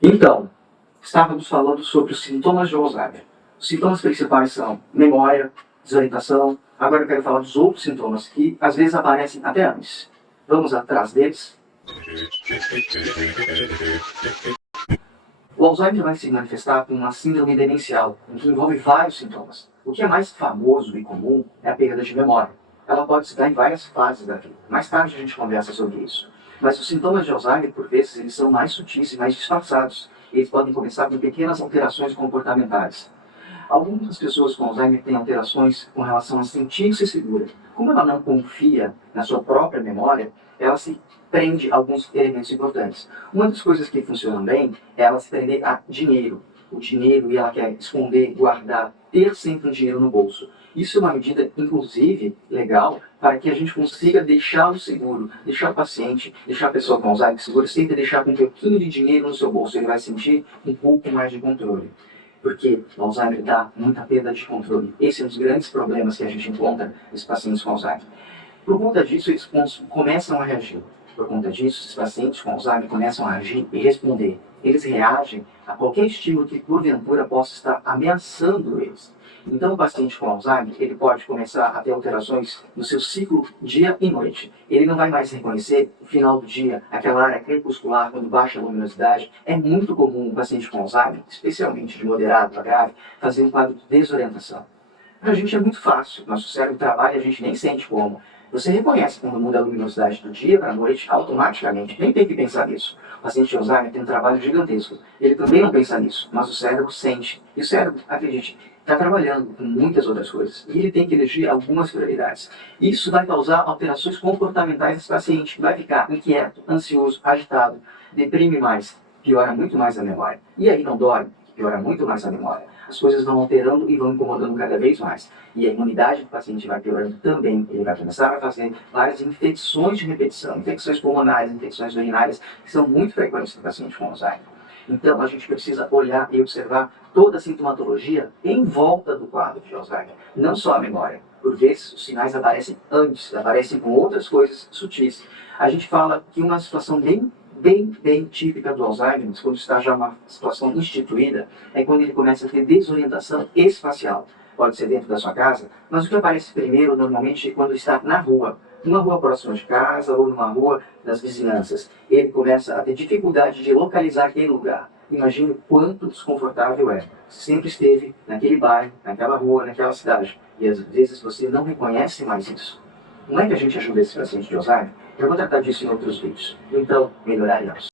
Então, estávamos falando sobre os sintomas de Alzheimer. Os sintomas principais são memória, desorientação. Agora eu quero falar dos outros sintomas que às vezes aparecem até antes. Vamos atrás deles? O Alzheimer vai se manifestar com uma síndrome demencial, em que envolve vários sintomas. O que é mais famoso e comum é a perda de memória. Ela pode se dar em várias fases da vida. Mais tarde a gente conversa sobre isso. Mas os sintomas de Alzheimer, por vezes, eles são mais sutis e mais disfarçados. Eles podem começar com pequenas alterações comportamentais. Algumas pessoas com Alzheimer têm alterações com relação a sentir-se segura. Como ela não confia na sua própria memória, ela se prende a alguns elementos importantes. Uma das coisas que funcionam bem é ela se prender a dinheiro. O dinheiro, e ela quer esconder, guardar, ter sempre um dinheiro no bolso. Isso é uma medida, inclusive, legal, para que a gente consiga deixá-lo seguro, deixar o paciente, deixar a pessoa com Alzheimer segura, sempre deixar com um pouquinho de dinheiro no seu bolso. Ele vai sentir um pouco mais de controle. Porque o Alzheimer dá muita perda de controle. Esse é um dos grandes problemas que a gente encontra nos pacientes com Alzheimer. Por conta disso, eles começam a reagir. Por conta disso, os pacientes com Alzheimer começam a agir e responder. Eles reagem a qualquer estímulo que, porventura, possa estar ameaçando eles. Então, o paciente com Alzheimer, ele pode começar a ter alterações no seu ciclo dia e noite. Ele não vai mais reconhecer o final do dia, aquela área crepuscular, quando baixa a luminosidade. É muito comum o paciente com Alzheimer, especialmente de moderado a grave, fazer um quadro de desorientação. Para a gente é muito fácil, nosso cérebro trabalha e a gente nem sente como. Você reconhece quando muda a luminosidade do dia para a noite automaticamente, nem tem que pensar nisso. O paciente de Alzheimer tem um trabalho gigantesco. Ele também não pensa nisso, mas o cérebro sente. E o cérebro, acredite, está trabalhando com muitas outras coisas. E ele tem que elegir algumas prioridades. Isso vai causar alterações comportamentais nesse paciente, que vai ficar inquieto, ansioso, agitado, deprime mais, piora muito mais a memória. E aí não dorme, piora muito mais a memória. As coisas vão alterando e vão incomodando cada vez mais. E a imunidade do paciente vai piorando também. Ele vai começar a fazer várias infecções de repetição, infecções pulmonares, infecções urinárias, que são muito frequentes no paciente com Alzheimer. Então, a gente precisa olhar e observar toda a sintomatologia em volta do quadro de Alzheimer, não só a memória. Por vezes, os sinais aparecem antes, aparecem com outras coisas sutis. A gente fala que uma situação bem típica do Alzheimer, quando está já uma situação instituída, é quando ele começa a ter desorientação espacial. Pode ser dentro da sua casa, mas o que aparece primeiro, normalmente, é quando está na rua. Numa rua próxima de casa ou numa rua das vizinhanças. Ele começa a ter dificuldade de localizar aquele lugar. Imagine o quanto desconfortável é. Você sempre esteve naquele bairro, naquela rua, naquela cidade. E às vezes você não reconhece mais isso. Como é que a gente ajuda esse paciente de Alzheimer? Eu vou tratar disso em outros vídeos. Então, melhoraremos.